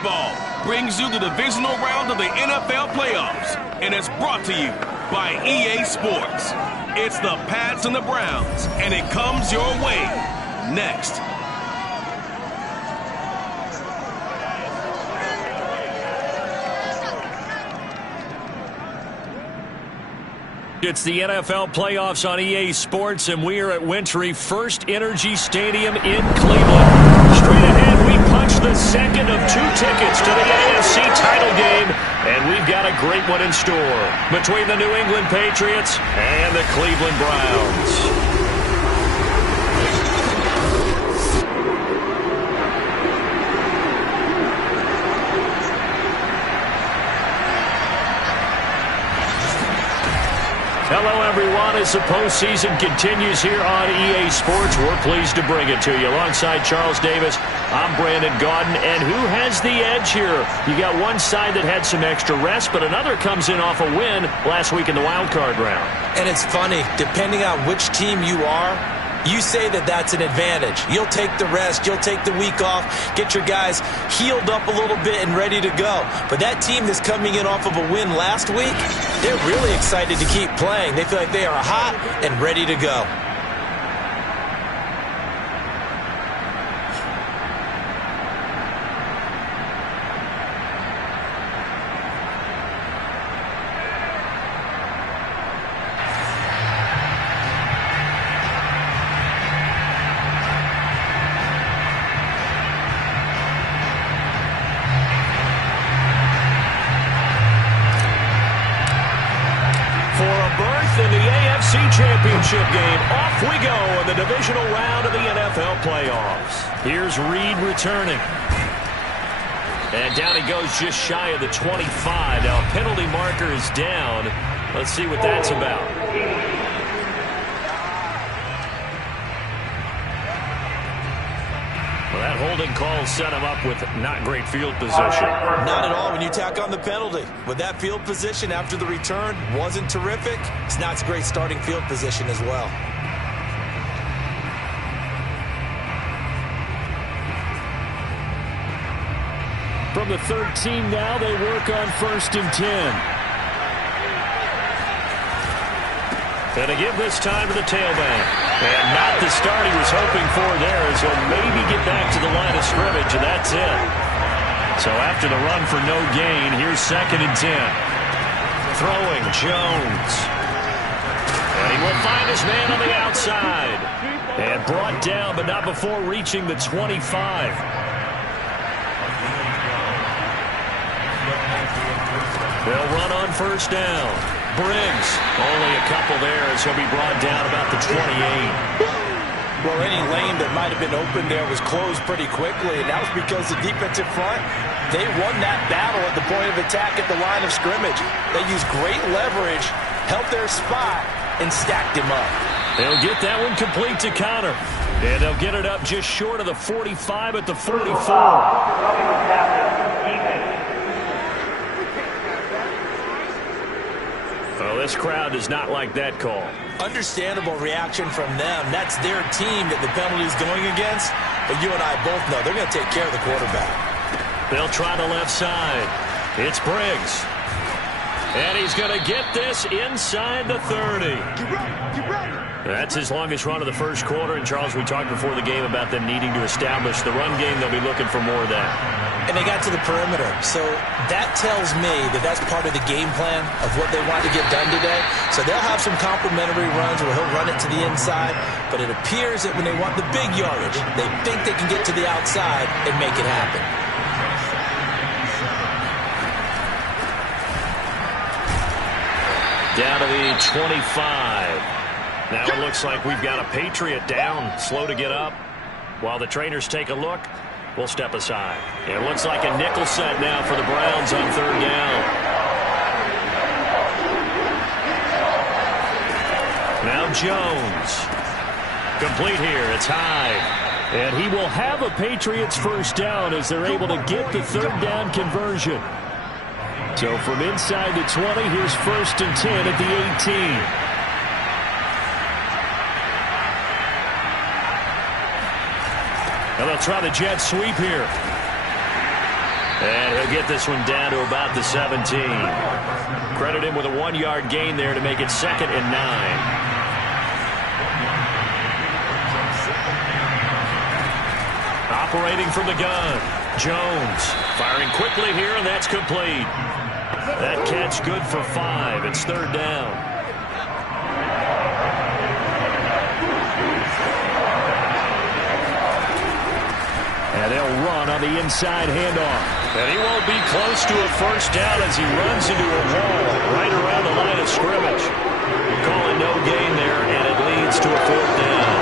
Football brings you the divisional round of the NFL playoffs, and it's brought to you by EA Sports. It's the Pats and the Browns, and it comes your way next. It's the NFL playoffs on EA Sports, and we are at Wintry First Energy Stadium in Cleveland. Straight ahead, we punch the second of 2 tickets to the AFC title game, and we've got a great one in store between the New England Patriots and the Cleveland Browns. Hello, everyone. As the postseason continues here on EA Sports, we're pleased to bring it to you. Alongside Charles Davis, I'm Brandon Gaudin. And who has the edge here? You got one side that had some extra rest, but another comes in off a win last week in the wild card round. And it's funny, depending on which team you are, you say that that's an advantage. You'll take the rest. You'll take the week off, get your guys healed up a little bit and ready to go. But that team that's coming in off of a win last week, they're really excited to keep playing. They feel like they are hot and ready to go. In the AFC Championship game, off we go in the divisional round of the NFL playoffs. Here's Reed returning. And down he goes just shy of the 25. Now, a penalty marker is down. Let's see what that's about. Well, that holding call set him up with not great field position. Not at all when you tack on the penalty. With that field position after the return wasn't terrific, it's not a great starting field position as well. From the 13 now, they work on 1st and 10. And to give this time to the tailback. And not the start he was hoping for there, as he'll maybe get back to the line of scrimmage, and that's it. So after the run for no gain, here's 2nd and 10. Throwing Jones. And he will find his man on the outside. And brought down, but not before reaching the 25. They'll run on 1st down. Briggs, only a couple there as he'll be brought down about the 28. Well, any lane that might have been open there was closed pretty quickly, and that was because the defensive front, they won that battle at the point of attack at the line of scrimmage. They used great leverage, held their spot, and stacked him up. They'll get that one complete to Connor. And they'll get it up just short of the 45 at the 44. Well, this crowd does not like that call. Understandable reaction from them. That's their team that the penalty is going against. But you and I both know they're going to take care of the quarterback. They'll try the left side. It's Briggs. And he's going to get this inside the 30. That's his longest run of the first quarter. And, Charles, we talked before the game about them needing to establish the run game. They'll be looking for more of that. And they got to the perimeter. So that tells me that that's part of the game plan of what they want to get done today. So they'll have some complimentary runs where he'll run it to the inside. But it appears that when they want the big yardage, they think they can get to the outside and make it happen. Down to the 25. Now it looks like we've got a Patriot down, slow to get up. While the trainers take a look, we'll step aside. It looks like a nickel set now for the Browns on 3rd down. Now Jones. Complete here. It's Hyde. And he will have a Patriots 1st down as they're able to get the 3rd down conversion. So from inside the 20, here's 1st and 10 at the 18. And they'll try the jet sweep here. And he'll get this one down to about the 17. Credit him with a 1-yard gain there to make it 2nd and 9. Operating from the gun, Jones firing quickly here, and that's complete. That catch good for 5. It's 3rd down. And they'll run on the inside handoff. And he won't be close to a first down as he runs into a wall right around the line of scrimmage. Calling no gain there, and it leads to a 4th down.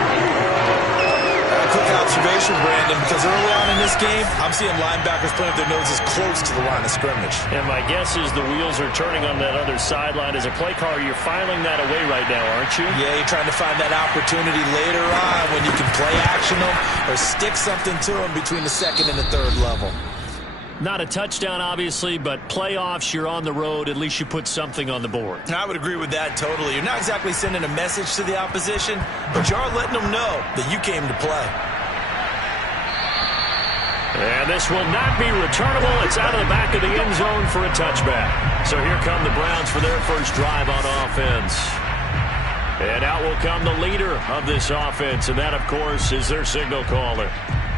A quick observation, Brandon, because early on in this game, I'm seeing linebackers putting their noses close to the line of scrimmage. And my guess is the wheels are turning on that other sideline. As a play caller, you're filing that away right now, aren't you? Yeah, you're trying to find that opportunity later on when you can play action them or stick something to them between the 2nd and the 3rd level. Not a touchdown, obviously, but playoffs, you're on the road. At least you put something on the board. I would agree with that totally. You're not exactly sending a message to the opposition, but you are letting them know that you came to play. And this will not be returnable. It's out of the back of the end zone for a touchback. So here come the Browns for their first drive on offense. And out will come the leader of this offense, and that, of course, is their signal caller.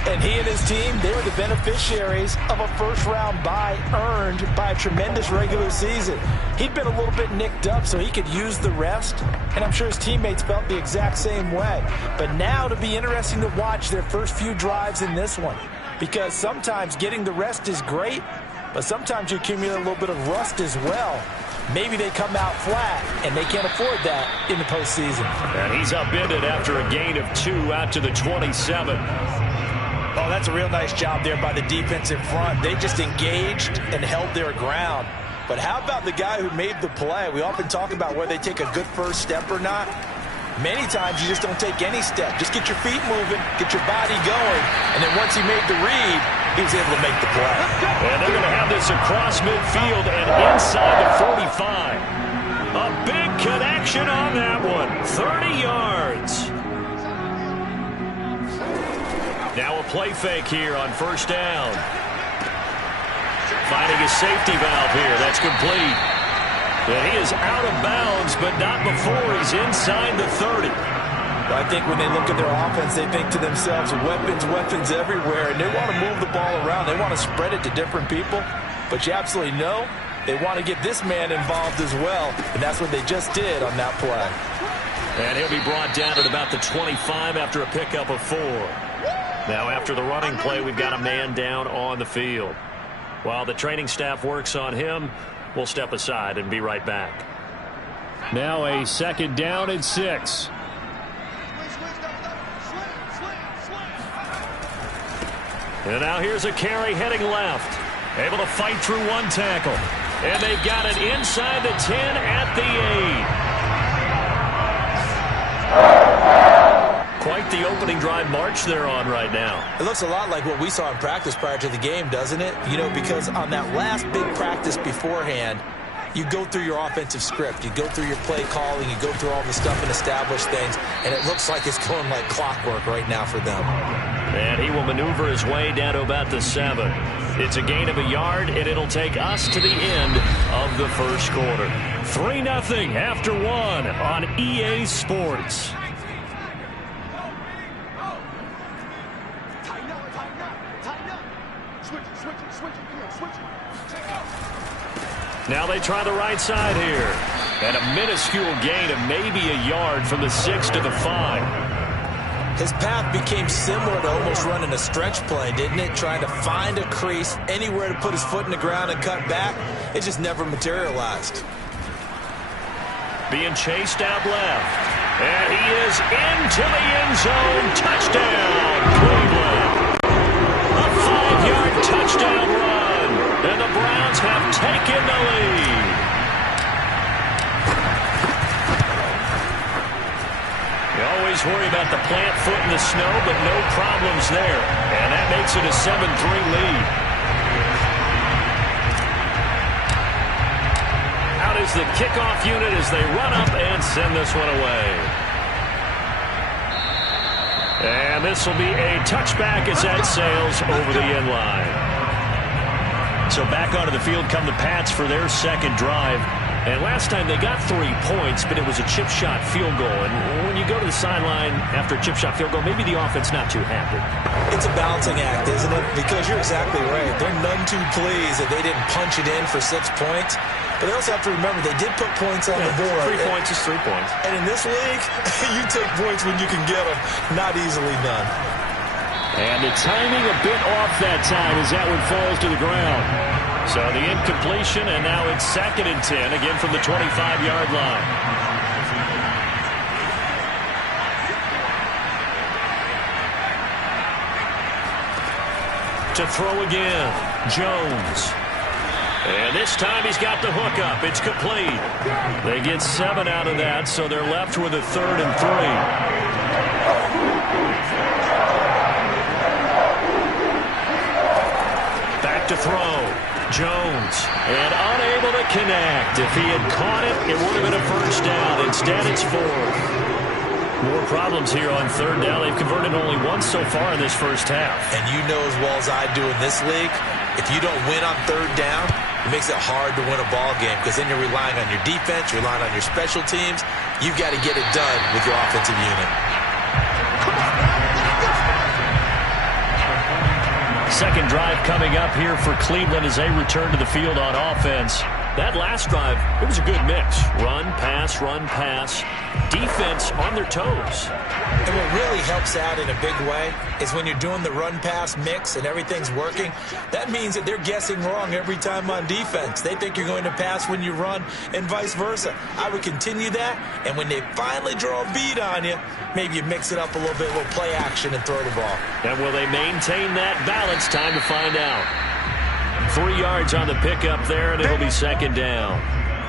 And he and his team, they were the beneficiaries of a first-round bye earned by a tremendous regular season. He'd been a little bit nicked up, so he could use the rest, and I'm sure his teammates felt the exact same way. But now it'll be interesting to watch their first few drives in this one, because sometimes getting the rest is great, but sometimes you accumulate a little bit of rust as well. Maybe they come out flat, and they can't afford that in the postseason. And he's upended after a gain of 2 out to the 27. Oh, that's a real nice job there by the defensive front. They just engaged and held their ground. But how about the guy who made the play? We often talk about whether they take a good first step or not. Many times you just don't take any step. Just get your feet moving, get your body going, and then once he made the read, he was able to make the play. And they're going to have this across midfield and inside the 45. A big connection on that one. 30 yards. Now a play fake here on first down. Finding a safety valve here. That's complete. And he is out of bounds, but not before he's inside the 30. I think when they look at their offense, they think to themselves, weapons everywhere, and they want to move the ball around. They want to spread it to different people. But you absolutely know they want to get this man involved as well, and that's what they just did on that play. And he'll be brought down at about the 25 after a pickup of 4. Now after the running play, we've got a man down on the field. While the training staff works on him, we'll step aside and be right back. Now a 2nd down and 6. And now here's a carry heading left. Able to fight through one tackle. And they've got it inside the 10 at the 8. Quite the opening drive march they're on right now. It looks a lot like what we saw in practice prior to the game, doesn't it? You know, because on that last big practice beforehand, you go through your offensive script. You go through your play calling. You go through all the stuff and establish things. And it looks like it's going like clockwork right now for them. And he will maneuver his way down to about the 7. It's a gain of a yard, and it'll take us to the end of the first quarter. 3-0 after 1 on EA Sports. Now they try the right side here. And a minuscule gain of maybe a yard from the 6 to the 5. His path became similar to almost running a stretch play, didn't it? Trying to find a crease, anywhere to put his foot in the ground and cut back. It just never materialized. Being chased out left. And he is into the end zone. Touchdown, Cleveland. A 5-yard touchdown run. And the Browns have taken the lead. You always worry about the plant foot in the snow, but no problems there. And that makes it a 7-3 lead. Out is the kickoff unit as they run up and send this one away. And this will be a touchback as that sails over the end line. So back onto the field come the Pats for their second drive. And last time they got 3 points, but it was a chip shot field goal. And when you go to the sideline after a chip shot field goal, maybe the offense not too happy. It's a balancing act, isn't it? Because you're exactly right. They're none too pleased that they didn't punch it in for 6 points. But they also have to remember they did put points on the board. 3 points is 3 points. And in this league, you take points when you can get them. Not easily done. And the timing a bit off that time as that one falls to the ground. So the incompletion, and now it's 2nd and 10, again from the 25-yard line. To throw again, Jones. And this time he's got the hook up. It's complete. They get 7 out of that, so they're left with a 3rd and 3. Back to throw. Jones, and unable to connect. If he had caught it, it would have been a first down. Instead, it's 4th. More problems here on 3rd down. They've converted only once so far in this first half. And you know as well as I do in this league, if you don't win on 3rd down, it makes it hard to win a ball game because then you're relying on your defense, you're relying on your special teams. You've got to get it done with your offensive unit. Second drive coming up here for Cleveland as they return to the field on offense. That last drive, it was a good mix. Run, pass, defense on their toes. And what really helps out in a big way is when you're doing the run-pass mix and everything's working, that means that they're guessing wrong every time on defense. They think you're going to pass when you run and vice versa. I would continue that, and when they finally draw a beat on you, maybe you mix it up a little bit, a little play action and throw the ball. And will they maintain that balance? Time to find out. 3 yards on the pickup there, and it'll be 2nd down.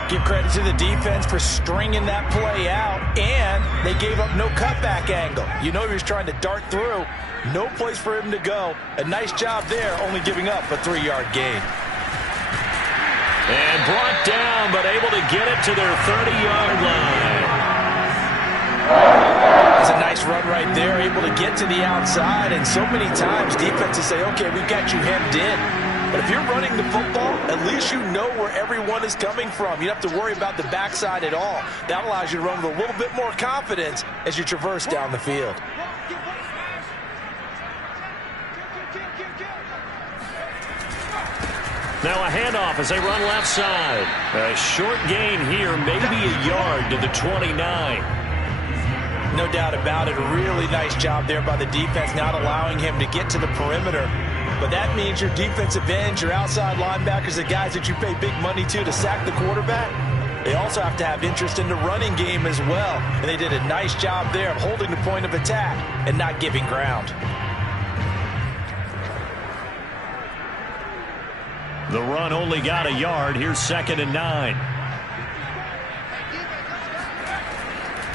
Give credit to the defense for stringing that play out, and they gave up no cutback angle. You know he was trying to dart through. No place for him to go. A nice job there, only giving up a 3-yard gain. And brought down, but able to get it to their 30-yard line. That's a nice run right there, able to get to the outside, and so many times defenses say, okay, we've got you hemmed in. But if you're running the football, at least you know where everyone is coming from. You don't have to worry about the backside at all. That allows you to run with a little bit more confidence as you traverse down the field. Now a handoff as they run left side. A short gain here, maybe a yard to the 29. No doubt about it. A really nice job there by the defense, not allowing him to get to the perimeter. But that means your defensive ends, your outside linebackers, the guys that you pay big money to sack the quarterback, they also have to have interest in the running game as well. And they did a nice job there of holding the point of attack and not giving ground. The run only got a yard. Here's 2nd and 9.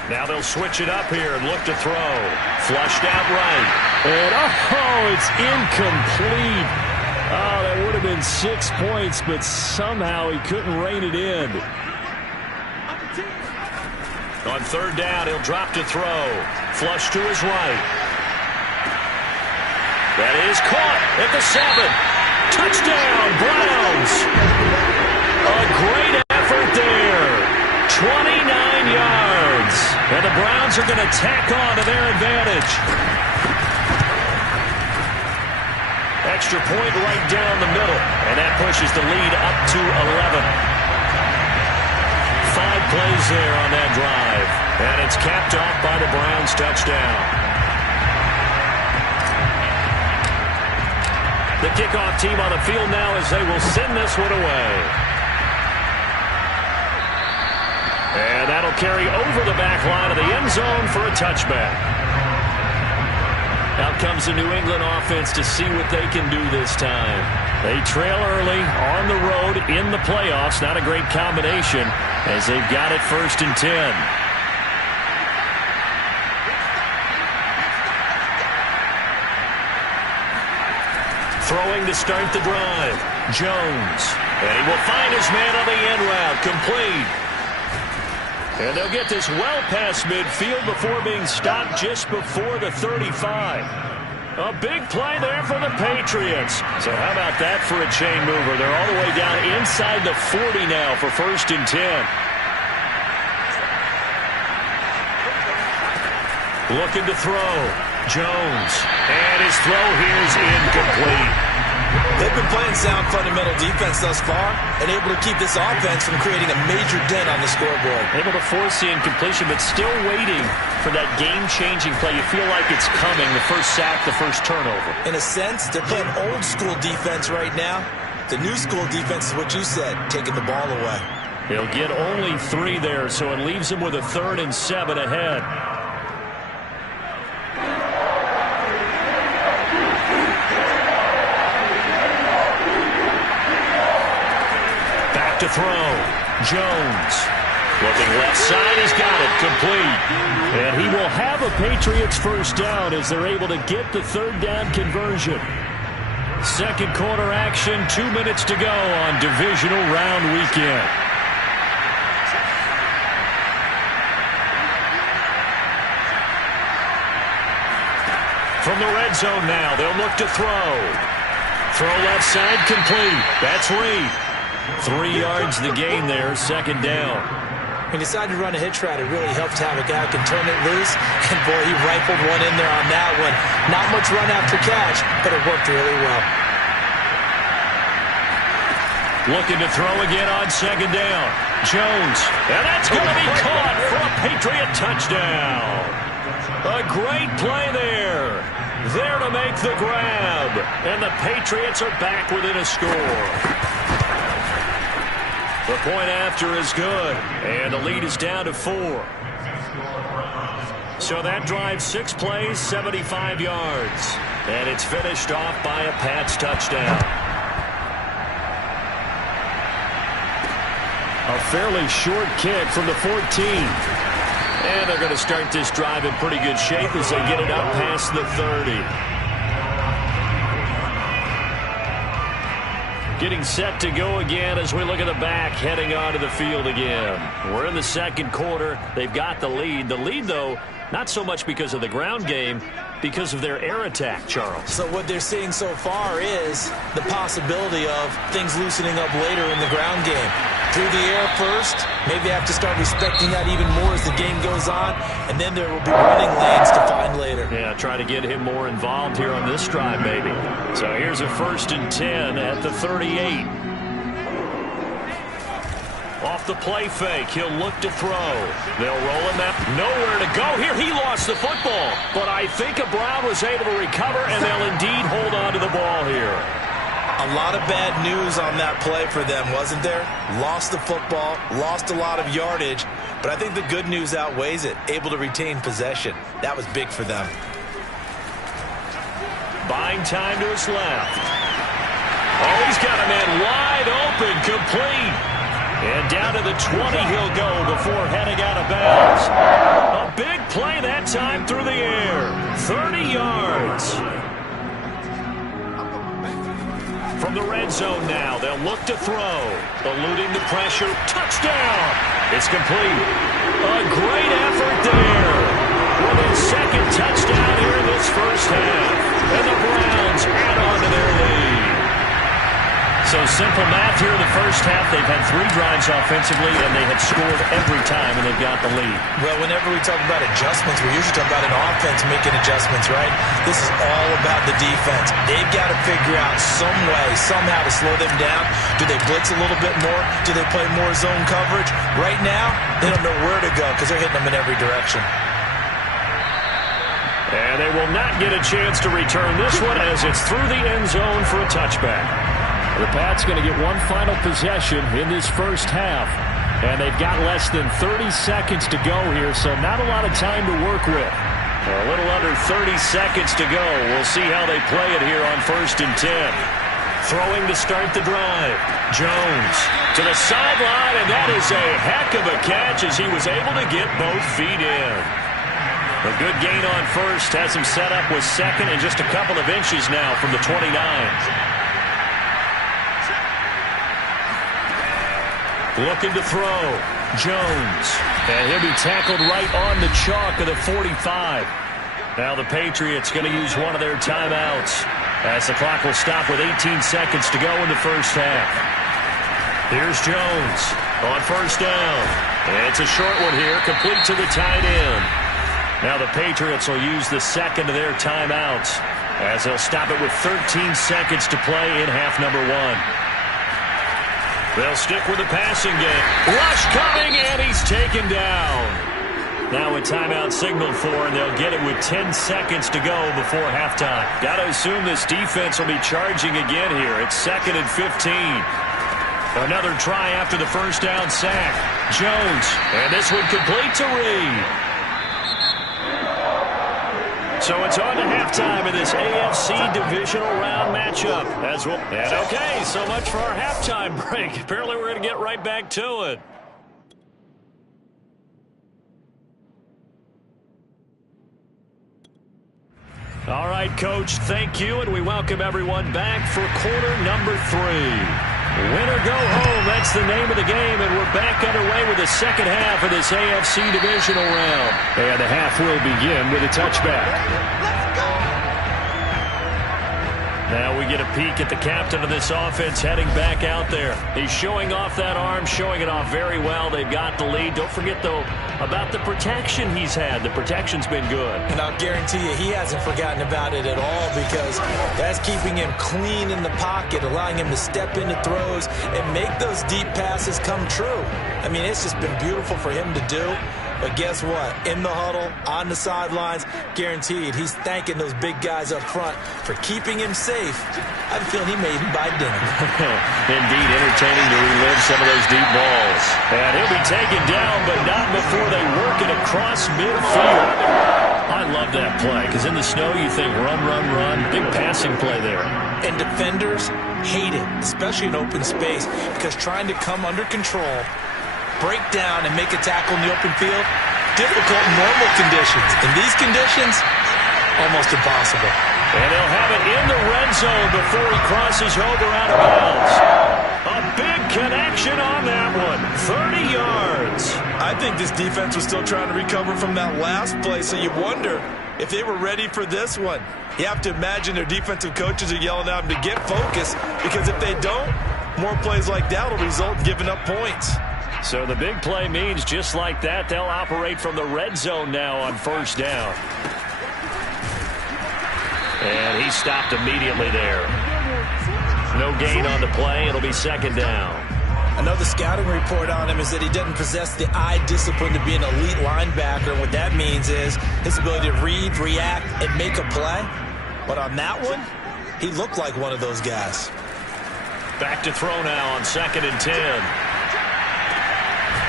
Now they'll switch it up here and look to throw. Flushed out right. And, it's incomplete. Oh, that would have been 6 points, but somehow he couldn't rein it in. On 3rd down, he'll drop to throw. Flush to his right. That is caught at the 7. Touchdown, Browns. A great effort there. 29 yards. And the Browns are going to tack on to their advantage. Extra point right down the middle. And that pushes the lead up to 11. 5 plays there on that drive. And it's capped off by the Browns touchdown. The kickoff team on the field now as they will send this one away. And that'll carry over the back line of the end zone for a touchback. Out comes the New England offense to see what they can do this time. They trail early on the road in the playoffs. Not a great combination as they've got it 1st and 10. Throwing to start the drive. Jones. And he will find his man on the end route. Complete. And they'll get this well past midfield before being stopped just before the 35. A big play there for the Patriots. So how about that for a chain mover? They're all the way down inside the 40 now for 1st and 10. Looking to throw. Jones. And his throw here is incomplete. They've been playing sound fundamental defense thus far and able to keep this offense from creating a major dent on the scoreboard. Able to force the incompletion, but still waiting for that game-changing play. You feel like it's coming, the first sack, the first turnover. In a sense, they're playing old-school defense right now. The new-school defense is what you said, taking the ball away. They'll get only 3 there, so it leaves them with a 3rd and 7 ahead. To throw. Jones. Looking left side. He's got it. Complete. And he will have a Patriots first down as they're able to get the 3rd down conversion. 2nd quarter action. 2 minutes to go on divisional round weekend. From the red zone now. They'll look to throw. Throw left side. Complete. That's Reed. 3 yards the gain there, 2nd down. He decided to run a hitch route. It really helped to have a guy who can turn it loose. And, boy, he rifled one in there on that one. Not much run after catch, but it worked really well. Looking to throw again on 2nd down. Jones. And that's going to be caught for a Patriot touchdown. A great play there. There to make the grab. And the Patriots are back within a score. The point after is good, and the lead is down to 4. So that drive 6 plays, 75 yards. And it's finished off by a Pats touchdown. A fairly short kick from the 14. And they're going to start this drive in pretty good shape as they get it up past the 30. Getting set to go again as we look at the back, heading onto the field again. We're in the 2nd quarter. They've got the lead. The lead, though, not so much because of the ground game, because of their air attack, Charles. So what they're seeing so far is the possibility of things loosening up later in the ground game. Through the air first, maybe they have to start respecting that even more as the game goes on, and then there will be running lanes to find later. Yeah, try to get him more involved here on this drive, maybe. So here's a 1st and 10 at the 38. Off the play fake, he'll look to throw. They'll roll him out. Nowhere to go here. He lost the football. But I think Brown was able to recover, and they'll indeed hold on to the ball here. A lot of bad news on that play for them, wasn't there? Lost the football, lost a lot of yardage, but I think the good news outweighs it. Able to retain possession. That was big for them. Buying time to his left. Oh, he's got a man wide open, complete. And down to the 20 he'll go before heading out of bounds. A big play that time through the air. 30 yards. From the red zone now, they'll look to throw. Eluding the pressure. Touchdown! It's complete. A great effort there. With his 2nd touchdown here in this first half. And the Browns add on to their lead. So simple math here in the first half. They've had 3 drives offensively, and they have scored every time, and they've got the lead. Well, whenever we talk about adjustments, we usually talk about an offense making adjustments, right? This is all about the defense. They've got to figure out some way, somehow to slow them down. Do they blitz a little bit more? Do they play more zone coverage? Right now, they don't know where to go because they're hitting them in every direction. And they will not get a chance to return this one as it's through the end zone for a touchback. The Pats going to get one final possession in this first half. And they've got less than 30 seconds to go here, so not a lot of time to work with. A little under 30 seconds to go. We'll see how they play it here on 1st and 10. Throwing to start the drive. Jones to the sideline, and that is a heck of a catch as he was able to get both feet in. A good gain on first has him set up with 2nd and just a couple of inches now from the 29. Looking to throw. Jones. And he'll be tackled right on the chalk of the 45. Now the Patriots going to use one of their timeouts as the clock will stop with 18 seconds to go in the first half. Here's Jones on first down. It's a short one here, complete to the tight end. Now the Patriots will use the second of their timeouts as they'll stop it with 13 seconds to play in half number one. They'll stick with the passing game. Rush coming, and he's taken down. Now a timeout signaled for, and they'll get it with 10 seconds to go before halftime. Got to assume this defense will be charging again here. It's 2nd and 15. Another try after the first down sack. Jones, and this one complete to Reed. So it's on to halftime in this AFC divisional round matchup. And okay, so much for our halftime break. Apparently we're going to get right back to it. All right, Coach, thank you, and we welcome everyone back for quarter number 3. Win or go home, that's the name of the game, and we're back underway with the second half of this AFC divisional round. And the half will begin with a touchback. Now we get a peek at the captain of this offense heading back out there. He's showing off that arm, showing it off very well. They've got the lead. Don't forget, though, about the protection he's had. The protection's been good. And I'll guarantee you he hasn't forgotten about it at all, because that's keeping him clean in the pocket, allowing him to step into throws and make those deep passes come true. I mean, it's just been beautiful for him to do. But guess what? In the huddle, on the sidelines, guaranteed he's thanking those big guys up front for keeping him safe. I have a feeling he may even buy dinner. Indeed, entertaining to relive some of those deep balls. And he'll be taken down, but not before they work it across midfield. I love that play, because in the snow you think run, run, run. Big passing play there. And defenders hate it, especially in open space, because trying to come under control, break down, and make a tackle in the open field, difficult in normal conditions. In these conditions, almost impossible. And he'll have it in the red zone before he crosses over out of bounds. A big connection on that one. 30 yards. I think this defense was still trying to recover from that last play, so you wonder if they were ready for this one. You have to imagine their defensive coaches are yelling at them to get focused, because if they don't, more plays like that will result in giving up points. So the big play means just like that, they'll operate from the red zone now on first down. And he stopped immediately there. No gain on the play. It'll be second down. Another scouting report on him is that he doesn't possess the eye discipline to be an elite linebacker. And what that means is his ability to read, react, and make a play. But on that one, he looked like one of those guys. Back to throw now on 2nd and 10.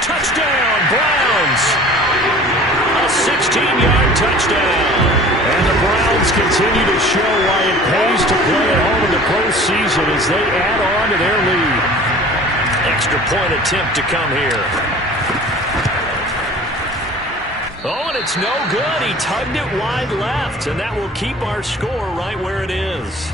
Touchdown, Browns! A 16-yard touchdown. And the Browns continue to show why it pays to play at home in the postseason as they add on to their lead. Extra point attempt to come here. Oh, and it's no good. He tugged it wide left, and that will keep our score right where it is.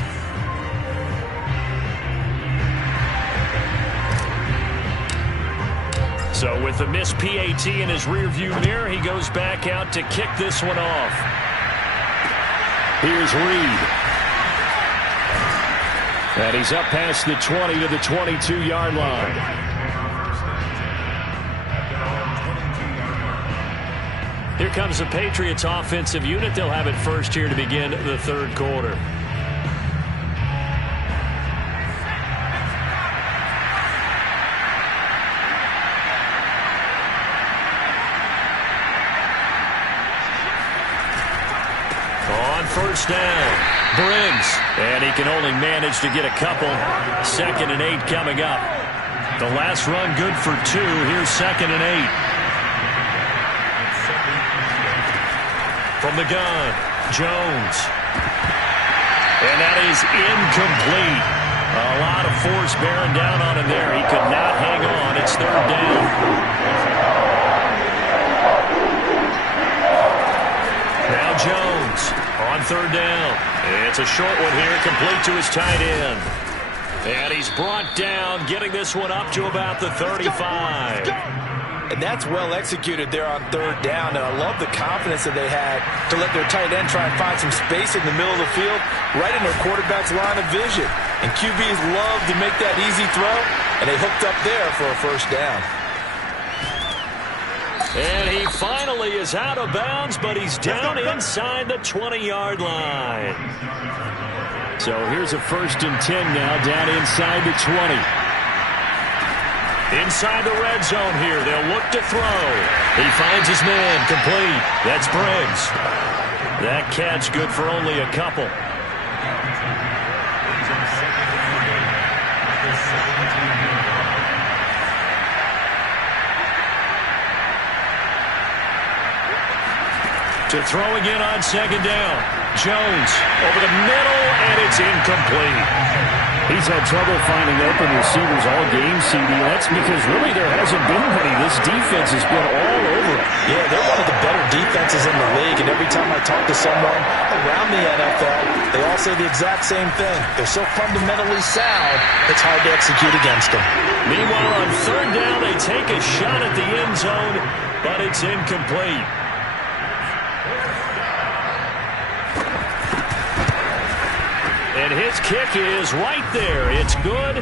So with the missed PAT in his rearview mirror, he goes back out to kick this one off. Here's Reed. And he's up past the 20 to the 22-yard line. Here comes the Patriots offensive unit. They'll have it first here to begin the third quarter. First down, Briggs, and he can only manage to get a couple. 2nd and 8 coming up. The last run good for 2. Here's 2nd and 8. From the gun, Jones. And that is incomplete. A lot of force bearing down on him there. He could not hang on. It's 3rd down. Now Jones. On 3rd down. It's a short one here, complete to his tight end. And he's brought down, getting this one up to about the 35. And that's well executed there on third down. And I love the confidence that they had to let their tight end try and find some space in the middle of the field, right in their quarterback's line of vision. And QBs love to make that easy throw, and they hooked up there for a first down. And he finally is out of bounds, but he's down inside the 20-yard line. So here's a 1st and 10 now, down inside the 20. Inside the red zone here, they'll look to throw. He finds his man, complete. That's Briggs. That catch good for only a couple. To throw again on 2nd down. Jones over the middle, and it's incomplete. He's had trouble finding open receivers all game, CD. That's because really there hasn't been many. This defense has been all over it. Yeah, they're one of the better defenses in the league, and every time I talk to someone around the NFL, they all say the exact same thing. They're so fundamentally sound, it's hard to execute against them. Meanwhile, on 3rd down, they take a shot at the end zone, but it's incomplete. And his kick is right there. It's good,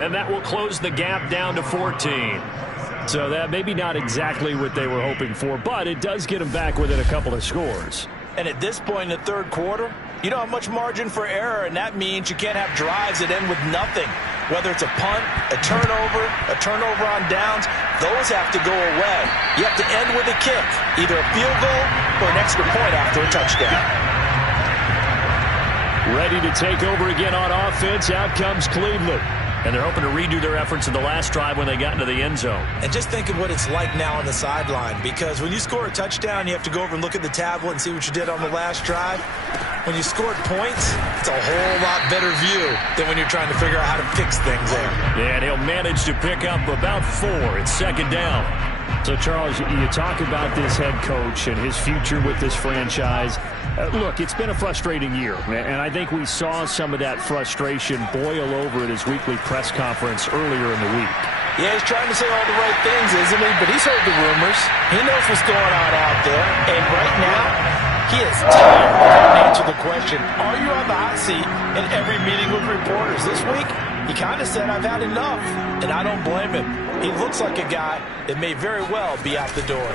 and that will close the gap down to 14. So that maybe not exactly what they were hoping for, but it does get them back within a couple of scores. And at this point in the 3rd quarter, you don't have much margin for error, and that means you can't have drives that end with nothing. Whether it's a punt, a turnover on downs, those have to go away. You have to end with a kick, either a field goal or an extra point after a touchdown. Ready to take over again on offense. Out comes Cleveland. And they're hoping to redo their efforts in the last drive when they got into the end zone. And just think of what it's like now on the sideline, because when you score a touchdown, you have to go over and look at the tablet and see what you did on the last drive. When you scored points, it's a whole lot better view than when you're trying to figure out how to fix things there. Yeah, and he'll manage to pick up about 4. It's 2nd down. So, Charles, you talk about this head coach and his future with this franchise. Look, it's been a frustrating year, and I think we saw some of that frustration boil over at his weekly press conference earlier in the week. Yeah, he's trying to say all the right things, isn't he? But he's heard the rumors. He knows what's going on out there. And right now, he is tired to answer the question, are you on the hot seat in every meeting with reporters? This week, he kind of said, I've had enough. And I don't blame him. He looks like a guy that may very well be out the door.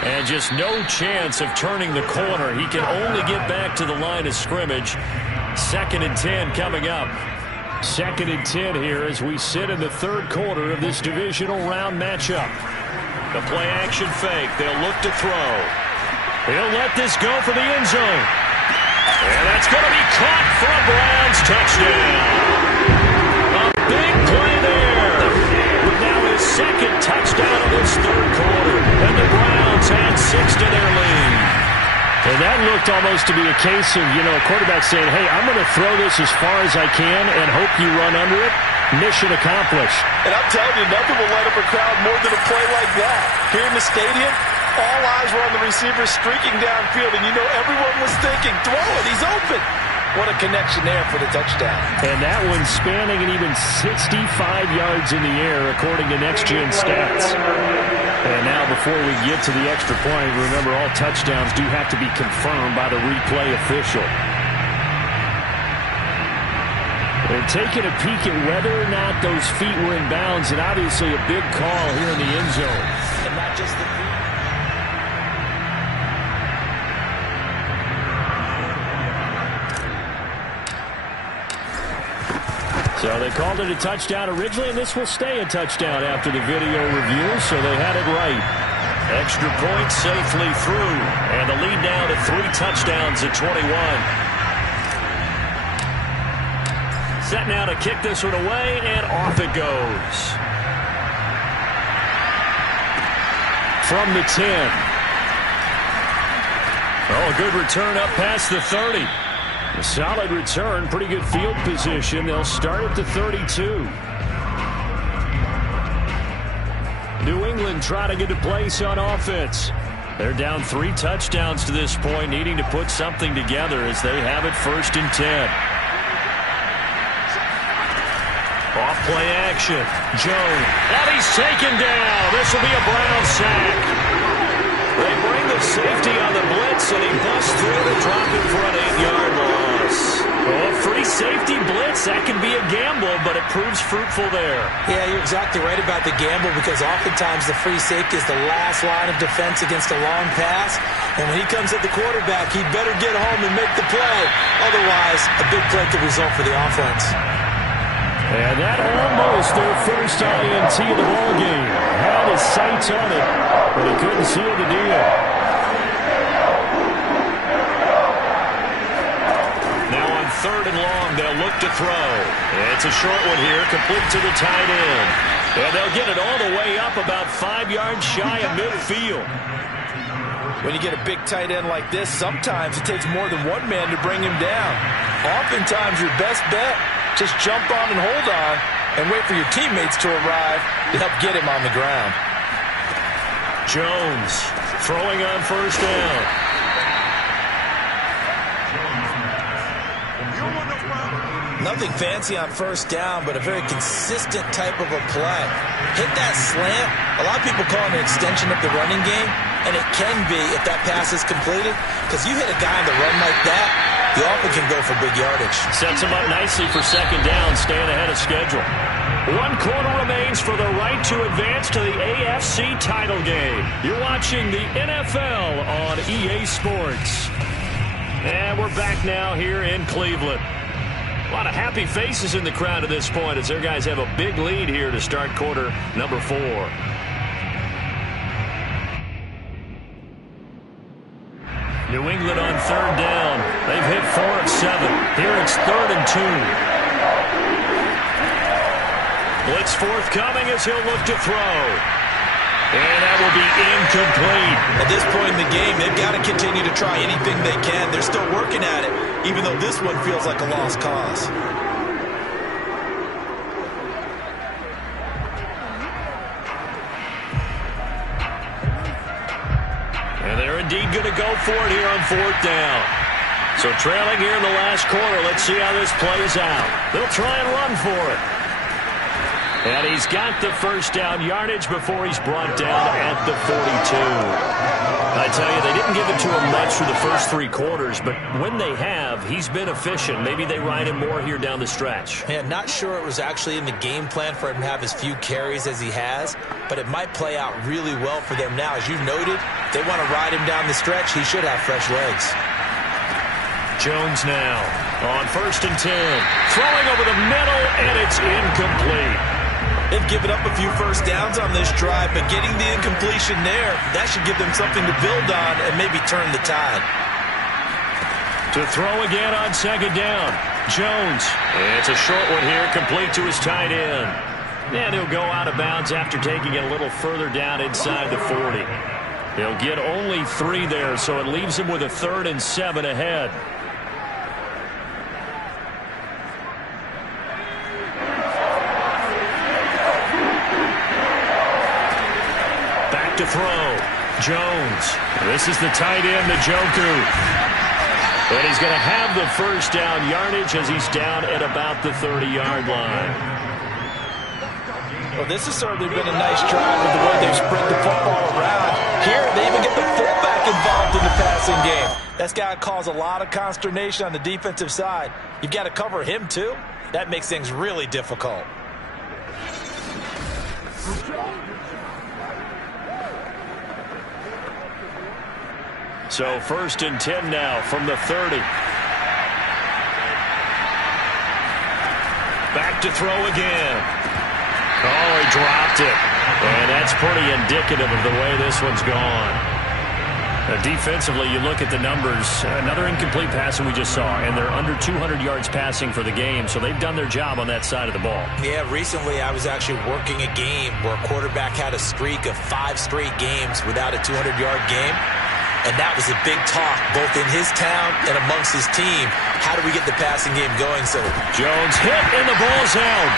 And just no chance of turning the corner. He can only get back to the line of scrimmage. 2nd and 10 coming up. 2nd and 10 here as we sit in the 3rd quarter of this divisional round matchup. The play action fake. They'll look to throw. He'll let this go for the end zone. And that's going to be caught for a Browns touchdown. A big play there. With now his 2nd touchdown of this 3rd quarter. And the Browns add 6 to their lead. And that looked almost to be a case of, a quarterback saying, hey, I'm going to throw this as far as I can and hope you run under it. Mission accomplished. And I'm telling you, nothing will light up a crowd more than a play like that. Here in the stadium, all eyes were on the receiver streaking downfield, and everyone was thinking, throw it, he's open. What a connection there for the touchdown. And that one spanning an even 65 yards in the air, according to Next Gen Stats. And now before we get to the extra point, remember all touchdowns do have to be confirmed by the replay official. They're taking a peek at whether or not those feet were in bounds, and obviously a big call here in the end zone. And not just the feet. So they called it a touchdown originally, and this will stay a touchdown after the video review, so they had it right. Extra point safely through, and the lead now to 3 touchdowns at 21. Set now to kick this one away, and off it goes. From the 10. Oh, a good return up past the 30. A solid return, pretty good field position. They'll start at the 32. New England trying to get a place on offense. They're down 3 touchdowns to this point, needing to put something together as they have it 1st and 10. Off play action. Jones. And he's taken down. This will be a Brown sack. They bring the safety on the blitz, and he busts through to drop it for an 8-yard loss. Well, a free safety blitz, that can be a gamble, but it proves fruitful there. Yeah, you're exactly right about the gamble, because oftentimes the free safety is the last line of defense against a long pass. And when he comes at the quarterback, he'd better get home and make the play. Otherwise, a big play could result for the offense. And that almost their first INT of the ball game. Had his sights on it, but he couldn't seal the deal. Now on 3rd and long, they'll look to throw. It's a short one here, complete to the tight end. And they'll get it all the way up about 5 yards shy of midfield. When you get a big tight end like this, sometimes it takes more than one man to bring him down. Oftentimes, your best bet, just jump on and hold on and wait for your teammates to arrive to help get him on the ground. Jones throwing on 1st down. Nothing fancy on 1st down, but a very consistent type of a play. Hit that slant. A lot of people call it an extension of the running game, and it can be if that pass is completed, because you hit a guy on the run like that, you often can go for big yardage. Sets him up nicely for 2nd down, staying ahead of schedule. 1 quarter remains for the right to advance to the AFC title game. You're watching the NFL on EA Sports. And we're back now here in Cleveland. A lot of happy faces in the crowd at this point as their guys have a big lead here to start quarter number 4. New England on 3rd down. They've hit 4 of 7. Here it's 3rd and 2. Blitz forthcoming as he'll look to throw. And that will be incomplete. At this point in the game, they've got to continue to try anything they can. They're still working at it, even though this one feels like a lost cause. And they're indeed going to go for it here on 4th down. So trailing here in the last quarter, let's see how this plays out. They'll try and run for it. And he's got the 1st down yardage before he's brought down at the 42. I tell you, they didn't give it to him much for the first 3 quarters, but when they have, he's been efficient. Maybe they ride him more here down the stretch. Yeah, not sure it was actually in the game plan for him to have as few carries as he has, but it might play out really well for them now. As you noted, they want to ride him down the stretch. He should have fresh legs. Jones now on 1st and 10. Throwing over the middle, and it's incomplete. They've given up a few 1st downs on this drive, but getting the incompletion there, that should give them something to build on and maybe turn the tide. To throw again on 2nd down. Jones. It's a short one here, complete to his tight end. And he'll go out of bounds after taking it a little further down inside the 40. He'll get only 3 there, so it leaves him with a 3rd and 7 ahead. To throw. Jones. This is the tight end, Njoku. And he's going to have the 1st down yardage as he's down at about the 30-yard line. Well, this has certainly been a nice drive with the way they've spread the football around. Here, they even get the fullback involved in the passing game. That's got to cause a lot of consternation on the defensive side. You've got to cover him, too. That makes things really difficult. So 1st and 10 now from the 30. Back to throw again. Oh, he dropped it. And that's pretty indicative of the way this one's gone. Defensively, you look at the numbers. Another incomplete pass that we just saw, and they're under 200 yards passing for the game, so they've done their job on that side of the ball. Yeah, recently I was actually working a game where a quarterback had a streak of 5 straight games without a 200-yard game. And that was a big talk, both in his town and amongst his team. How do we get the passing game going? So Jones hit in the ball zone.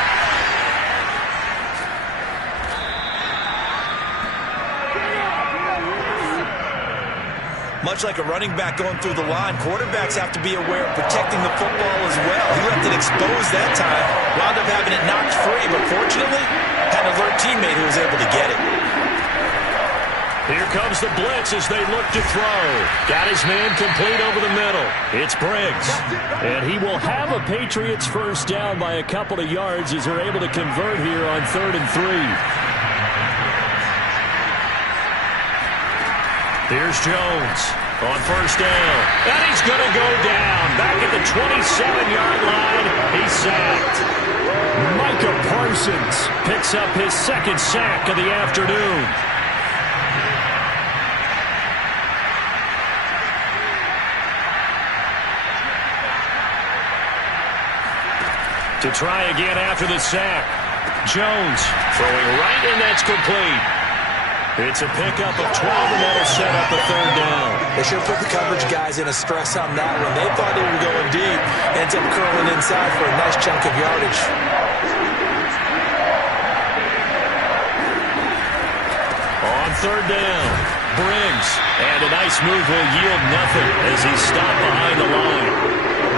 Much like a running back going through the line, quarterbacks have to be aware of protecting the football as well. He left it exposed that time, wound up having it knocked free, but fortunately, had an alert teammate who was able to get it. Here comes the blitz as they look to throw. Got his man complete over the middle. It's Briggs. And he will have a Patriots first down by a couple of yards as they're able to convert here on 3rd and 3. Here's Jones on first down. And he's going to go down. Back at the 27-yard line. He's sacked. Micah Parsons picks up his second sack of the afternoon. To try again after the sack. Jones throwing right, and that's complete. It's a pickup of 12, and that'll set up a 3rd down. They should have put the coverage guys in a stress on that one. They thought they were going deep. Ends up curling inside for a nice chunk of yardage. On 3rd down, Briggs. And a nice move will yield nothing as he's stopped behind the line.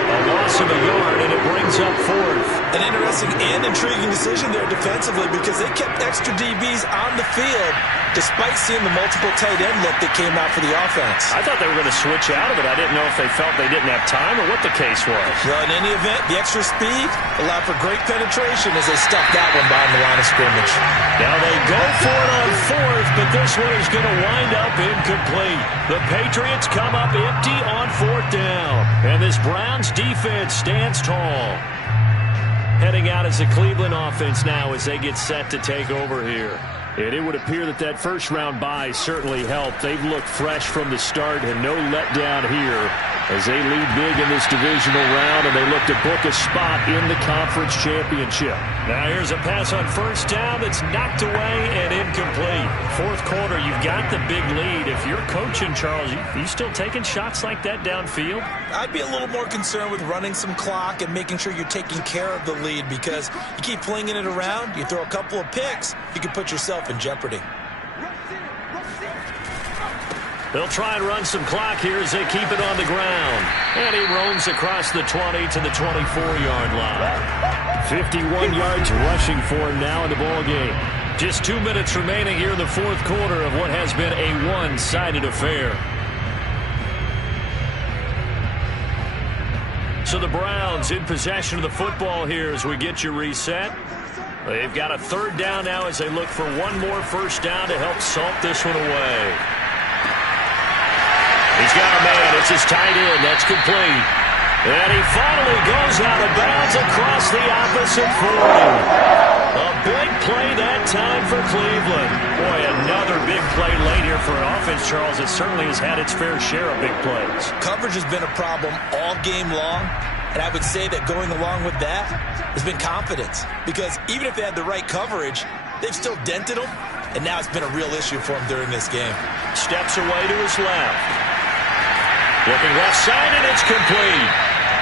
A loss of a yard, and it brings up 4th. An interesting and intriguing decision there defensively because they kept extra DBs on the field despite seeing the multiple tight end look that came out for the offense. I thought they were going to switch out of it. I didn't know if they felt they didn't have time or what the case was. Well, in any event, the extra speed allowed for great penetration as they stuffed that one behind the line of scrimmage. Now they go for it on 4th, but this one is going to wind up incomplete. The Patriots come up empty on 4th down, and this Browns defense stands tall. Heading out as the Cleveland offense now as they get set to take over here. And it would appear that that first-round bye certainly helped. They've looked fresh from the start and no letdown here as they lead big in this divisional round, and they look to book a spot in the conference championship. Now here's a pass on first down that's knocked away and incomplete. 4th quarter, you've got the big lead. If you're coaching, Charles, you still taking shots like that downfield? I'd be a little more concerned with running some clock and making sure you're taking care of the lead because you keep flinging it around, you throw a couple of picks, you can put yourself in jeopardy. They'll try and run some clock here as they keep it on the ground. And he roams across the 20 to the 24-yard line. 51 yards rushing for him now in the ball game. Just 2 minutes remaining here in the 4th quarter of what has been a one-sided affair. So the Browns in possession of the football here as we get you reset. They've got a 3rd down now as they look for one more first down to help salt this one away. He's got a man. It's his tight end. That's complete. And he finally goes out of bounds across the opposite 40. A big play that time for Cleveland. Boy, another big play late here for an offense, Charles. It certainly has had its fair share of big plays. Coverage has been a problem all game long. And I would say that going along with that has been confidence. Because even if they had the right coverage, they've still dented them. And now it's been a real issue for them during this game. Steps away to his left. Looking left side, and it's complete.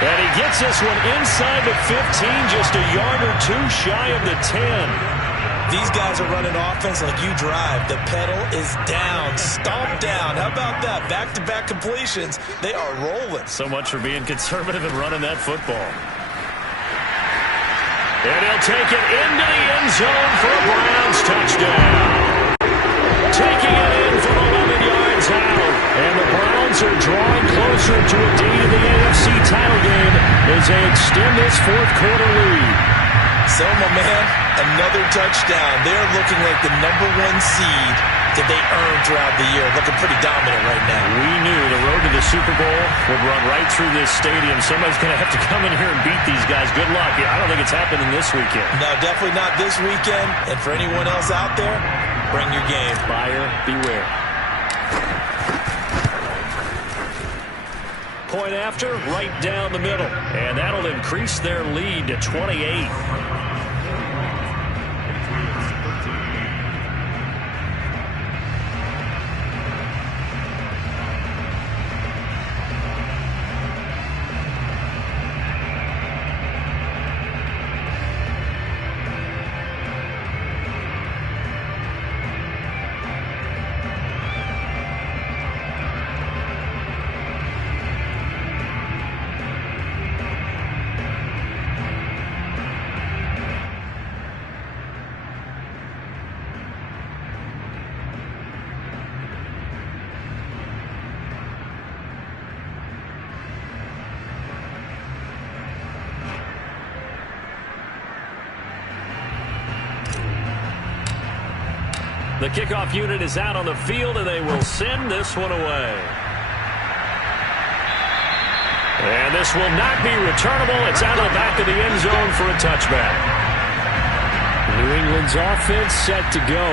And he gets this one inside the 15, just a yard or two shy of the 10. These guys are running offense like you drive. The pedal is down, stomp down. How about that? Back-to-back completions. They are rolling. So much for being conservative and running that football. And he'll take it into the end zone for a Browns touchdown. Taking it in from 11 yards out. And the Browns are drawing closer to a date in the AFC title game as they extend this 4th quarter lead. So, my man, another touchdown. They're looking like the #1 seed that they earned throughout the year. Looking pretty dominant right now. We knew the road to the Super Bowl would run right through this stadium. Somebody's going to have to come in here and beat these guys. Good luck. I don't think it's happening this weekend. No, definitely not this weekend. And for anyone else out there, bring your game. Buyer beware. Point after, right down the middle. And that'll increase their lead to 28. The kickoff unit is out on the field, and they will send this one away. And this will not be returnable. It's out of the back of the end zone for a touchback. New England's offense set to go.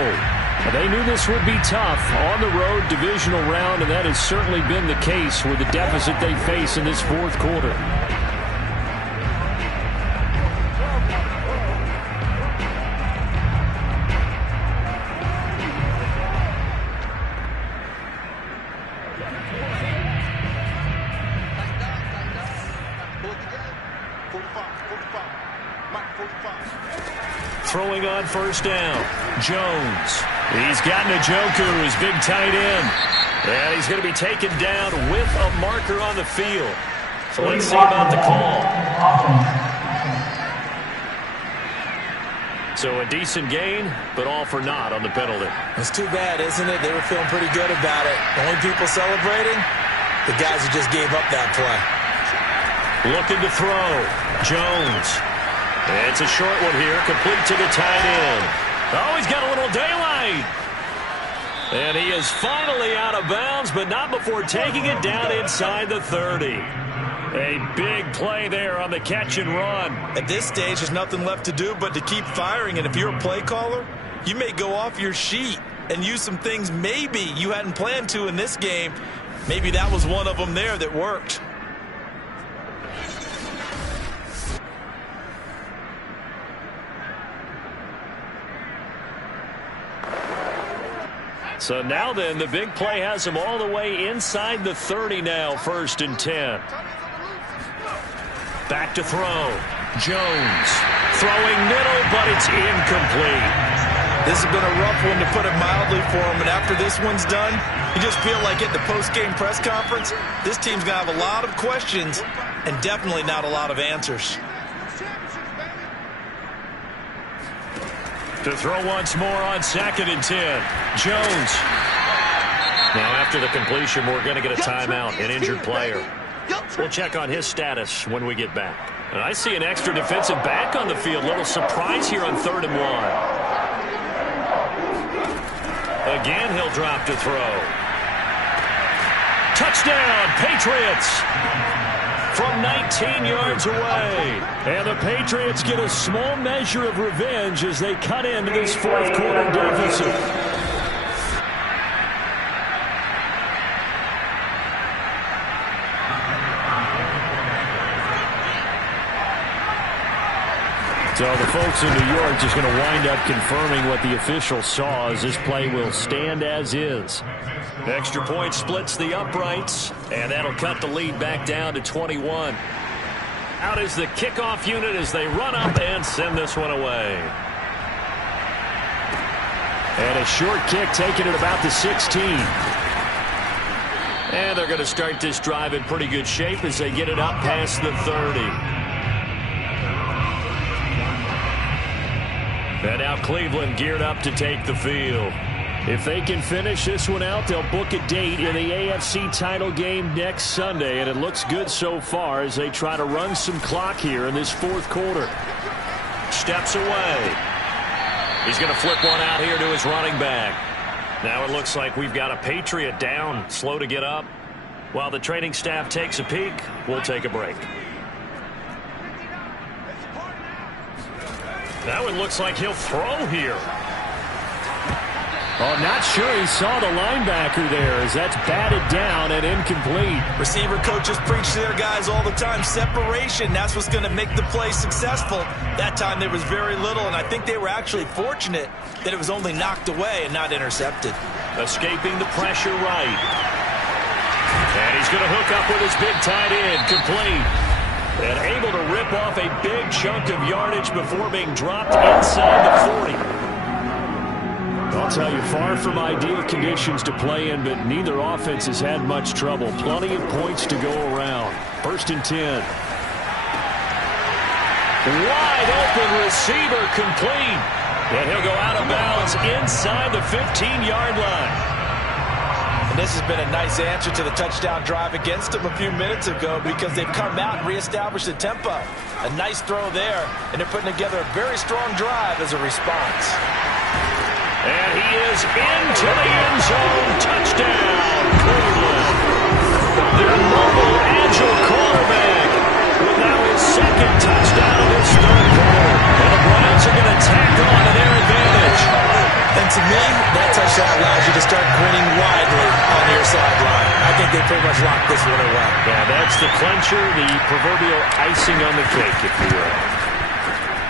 They knew this would be tough on the road divisional round, and that has certainly been the case with the deficit they face in this fourth quarter. Throwing on first down, Jones. He's got Njoku, his big tight end. And he's going to be taken down with a marker on the field. So let's see about the call. So a decent gain, but all for naught on the penalty. It's too bad, isn't it? They were feeling pretty good about it. The only people celebrating, the guys who just gave up that play. Looking to throw, Jones. It's a short one here, complete to the tight end. Oh, he's got a little daylight. And he is finally out of bounds, but not before taking it down inside the 30. A big play there on the catch and run. At this stage, there's nothing left to do but to keep firing. And if you're a play caller, you may go off your sheet and use some things maybe you hadn't planned to in this game. Maybe that was one of them there that worked. So now then, the big play has him all the way inside the 30 now, 1st and 10. Back to throw. Jones throwing middle, but it's incomplete. This has been a rough one, to put it mildly, for him. And after this one's done, you just feel like at the post-game press conference, this team's going to have a lot of questions and definitely not a lot of answers. To throw once more on 2nd and 10. Jones. Now after the completion, we're going to get a timeout, an injured player. We'll check on his status when we get back. And I see an extra defensive back on the field. Little surprise here on 3rd and 1. Again, he'll drop to throw. Touchdown, Patriots! From 19 yards away. And the Patriots get a small measure of revenge as they cut into this fourth quarter deficit. So the folks in New York just going to wind up confirming what the official saw, as this play will stand as is. Extra point splits the uprights, and that'll cut the lead back down to 21. Out is the kickoff unit as they run up and send this one away. And a short kick taken at about the 16. And they're going to start this drive in pretty good shape as they get it up past the 30. And now Cleveland geared up to take the field. If they can finish this one out, they'll book a date in the AFC title game next Sunday, and it looks good so far as they try to run some clock here in this fourth quarter. Steps away. He's going to flip one out here to his running back. Now it looks like we've got a Patriot down, slow to get up. While the training staff takes a peek, we'll take a break. That one looks like he'll throw here. Oh, not sure he saw the linebacker there, as that's batted down and incomplete. Receiver coaches preach to their guys all the time. Separation, that's what's going to make the play successful. That time there was very little, and I think they were actually fortunate that it was only knocked away and not intercepted. Escaping the pressure right. And he's going to hook up with his big tight end, complete. And able to rip off a big chunk of yardage before being dropped inside the 40. I'll tell you, far from ideal conditions to play in, but neither offense has had much trouble. Plenty of points to go around. 1st and 10. Wide open receiver, complete. And he'll go out of bounds inside the 15-yard line. And this has been a nice answer to the touchdown drive against them a few minutes ago, because they've come out and reestablished the tempo. A nice throw there, and they're putting together a very strong drive as a response. And he is into the end zone. Touchdown, Cleveland. Their mobile, agile quarterback with now his second touchdown of this third quarter. And the Browns are going to tack on to their advantage. And to me, that touchdown allows you to start grinning widely on your sideline. I think they pretty much locked this one away. Yeah, that's the clincher, the proverbial icing on the cake, if you will.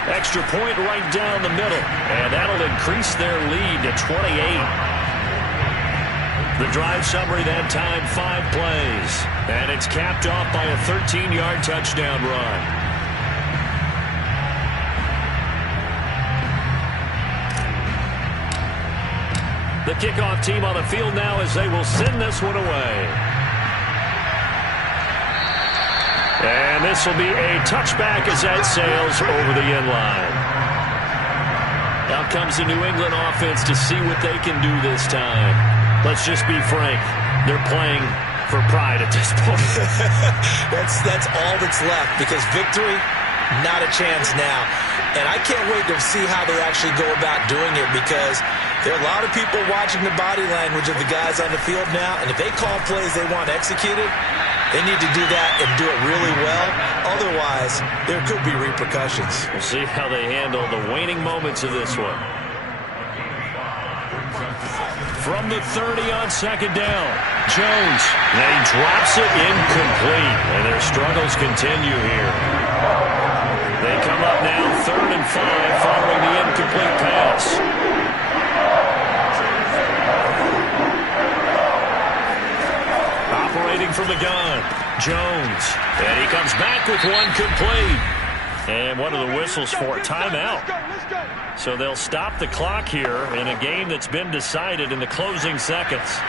Extra point right down the middle, and that'll increase their lead to 28. The drive summary that time, 5 plays, and it's capped off by a 13-yard touchdown run. The kickoff team on the field now as they will send this one away. And this will be a touchback as that sails over the end line. Out comes the New England offense to see what they can do this time. Let's just be frank. They're playing for pride at this point. That's all that's left, because victory, not a chance now. And I can't wait to see how they actually go about doing it, because there are a lot of people watching the body language of the guys on the field now, and if they call plays they want executed, they need to do that and do it really well. Otherwise, there could be repercussions. We'll see how they handle the waning moments of this one. From the 30 on second down, Jones. And he drops it incomplete, and their struggles continue here. They come up now 3rd and 5 following the incomplete pass. Operating from the gun, Jones. And he comes back with one complete. And what are the whistles for? Timeout. So they'll stop the clock here in a game that's been decided in the closing seconds.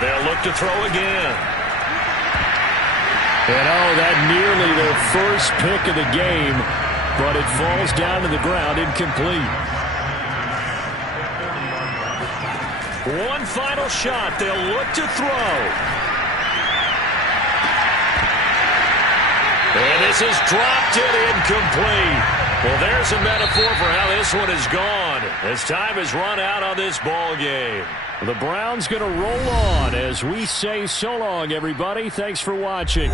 They'll look to throw again. And that nearly their first pick of the game, but it falls down to the ground incomplete. One final shot. They'll look to throw. And this is dropped it incomplete. Well, there's a metaphor for how this one is gone as time has run out on this ball game. The Browns going to roll on as we say so long, everybody. Thanks for watching.